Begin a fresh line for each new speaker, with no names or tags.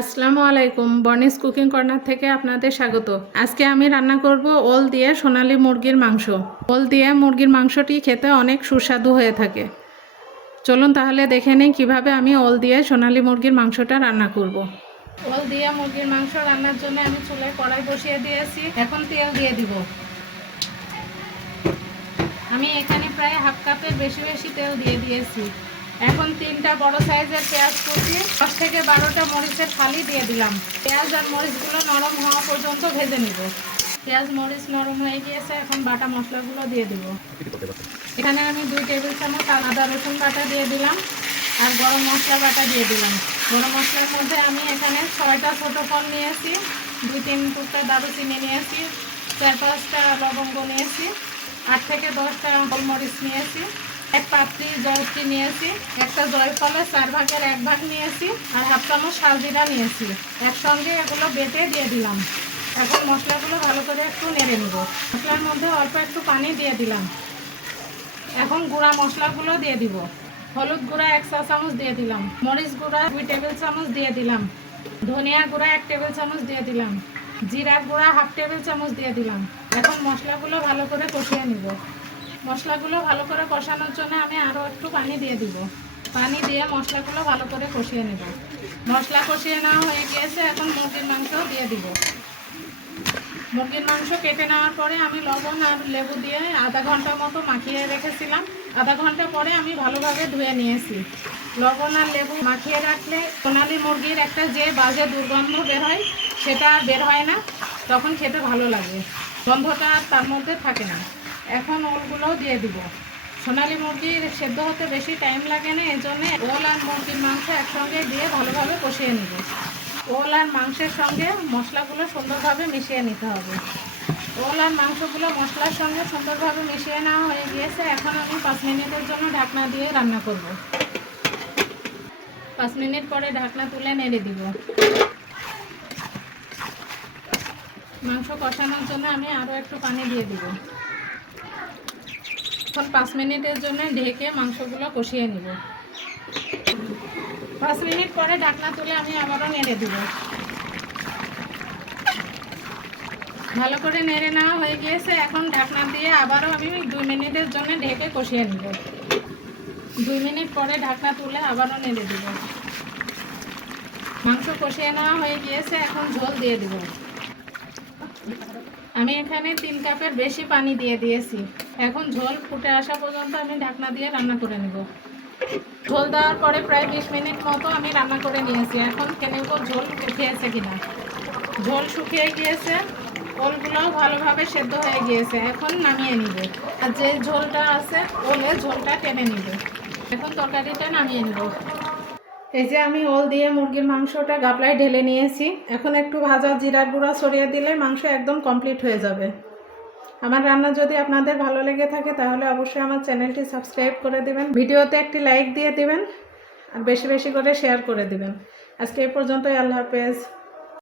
আসসালামু আলাইকুম বনিস cooking corner থেকে আপনাদের স্বাগত। আজকে আমি রান্না করব ওল দিয়ে সোনালী মুরগির মাংস। ওল দিয়ে মুরগির মাংসটি খেতে অনেক সুস্বাদু হয়ে থাকে। চলুন তাহলে দেখে নিই কীভাবে আমি ওল দিয়ে সোনালী মুরগির মাংসটা রান্না করব। ওল দিয়ে মুরগির মাংস রান্নার জন্য আমি চুলায় কড়াই বসিয়ে দিয়েছি। এখন তেল দিয়ে দিব। আমি এখানে প্রায় হাফ কাপের বেশি বেশি তেল দিয়ে দিয়েছি। এখন তিনটা বড় সাইজের পেঁয়াজ কুচি, দশ থেকে বারোটা মরিচের ফালি দিয়ে দিলাম। পেঁয়াজ আর মরিচগুলো নরম হওয়া পর্যন্ত ভেজে নিব। পেঁয়াজ, মরিচ নরম হয়ে গিয়েছে, এখন বাটা মশলাগুলো দিয়ে দিব। এখানে আমি দুই টেবিল চামচ আদা রসুন বাটা দিয়ে দিলাম, আর গরম মশলা বাটা দিয়ে দিলাম। গরম মশলার মধ্যে আমি এখানে ছয়টা ছোটো ফল নিয়েছি, দুই তিন টুকটা দারুচিনি নিয়েছি, চার পাঁচটা লবঙ্গ নিয়েছি, আট থেকে দশটা গোলমরিচ নিয়েছি এক পাত্রি জয়ত্রী নিয়েছি, একটা জয়ফলের চার ভাগের এক ভাগ নিয়েছি, আর হাফ চামচ সালজিরা নিয়েছি। একসঙ্গে এগুলো বেটে দিয়ে দিলাম। এখন মশলাগুলো ভালো করে একটু নেড়ে নেব। মশলার মধ্যে অল্প একটু পানি দিয়ে দিলাম। এখন গুঁড়া মশলাগুলো দিয়ে দিব। হলুদ গুঁড়া এক চা চামচ দিয়ে দিলাম। মরিচ গুঁড়া দুই টেবিল চামচ দিয়ে দিলাম। ধনিয়া গুঁড়া এক টেবিল চামচ দিয়ে দিলাম। জিরা গুঁড়া হাফ টেবিল চামচ দিয়ে দিলাম। এখন মশলাগুলো ভালো করে কষিয়ে নিব। মশলাগুলো ভালো করে কষানোর জন্য আমি আরও একটু পানি দিয়ে দিব। পানি দিয়ে মশলাগুলো ভালো করে কষিয়ে নেব। মশলা কষিয়ে নেওয়া হয়ে গিয়েছে, এখন মুরগির মাংসও দিয়ে দিব। মুরগির মাংস কেটে নেওয়ার পরে আমি লবণ আর লেবু দিয়ে আধা ঘণ্টা মতো মাখিয়ে রেখেছিলাম। আধা ঘণ্টা পরে আমি ভালোভাবে ধুয়ে নিয়েছি। লবণ আর লেবু মাখিয়ে রাখলে সোনালি মুরগির একটা যে বাজে দুর্গন্ধ বের হয়, সেটা বের হয় না। তখন খেতে ভালো লাগে। গন্ধটা তার মধ্যে থাকে না। এখন ওলগুলোও দিয়ে দিব। সোনালি মুরগির সেদ্ধ হতে বেশি টাইম লাগে না এই জন্যে ওল আর মুরগির মাংস একসঙ্গে দিয়ে ভালোভাবে কষিয়ে নেব। ওল আর মাংসের সঙ্গে মশলাগুলো সুন্দরভাবে মিশিয়ে নিতে হবে। ওল আর মাংসগুলো মশলার সঙ্গে সুন্দরভাবে মিশিয়ে নেওয়া হয়ে গিয়েছে। এখন আমি পাঁচ মিনিটের জন্য ঢাকনা দিয়ে রান্না করব। পাঁচ মিনিট পরে ঢাকনা তুলে নেড়ে দিব। মাংস কষানোর জন্য আমি আরও একটু পানি দিয়ে দিব। এখন পাঁচ মিনিটের জন্য ঢেকে মাংসগুলো কষিয়ে নিব। পাঁচ মিনিট পরে ঢাকনা তুলে আমি আবারও নেড়ে দিব। ভালো করে নেড়ে নেওয়া হয়ে গিয়েছে, এখন ঢাকনা দিয়ে আবারও আমি দুই মিনিটের জন্য ঢেকে কষিয়ে নিব। দুই মিনিট পরে ঢাকনা তুলে আবারও নেড়ে দিব। মাংস কষিয়ে নেওয়া হয়ে গিয়েছে, এখন ঝোল দিয়ে দিব। আমি এখানে তিন কাপের বেশি পানি দিয়ে দিয়েছি। এখন ঝোল ফুটে আসা পর্যন্ত আমি ঢাকনা দিয়ে রান্না করে নেব। ঝোল দেওয়ার পরে প্রায় বিশ মিনিট মতো আমি রান্না করে নিয়েছি। এখন খেয়ে নেব ঝোল শুকিয়েছে কিনা। ঝোল শুকিয়ে গিয়েছে, ওলগুলোও ভালোভাবে সেদ্ধ হয়ে গিয়েছে। এখন নামিয়ে নিব। আর যে ঝোলটা আছে, ওলে ঝোলটা টেনে নিব। এখন তরকারিটা নামিয়ে নিব। এই যে আমি ওল দিয়ে মুরগির মাংসটা গাপলায় ঢেলে নিয়েছি। এখন একটু ভাজা জিরার গুঁড়া ছড়িয়ে দিলে মাংস একদম কমপ্লিট হয়ে যাবে। আমার রান্না যদি আপনাদের ভালো লেগে থাকে তাহলে অবশ্যই আমার চ্যানেলটি সাবস্ক্রাইব করে দেবেন, ভিডিওতে একটি লাইক দিয়ে দেবেন, আর বেশি বেশি করে শেয়ার করে দেবেন। আজকে এই পর্যন্তই, আল্লাহ হাফেজ।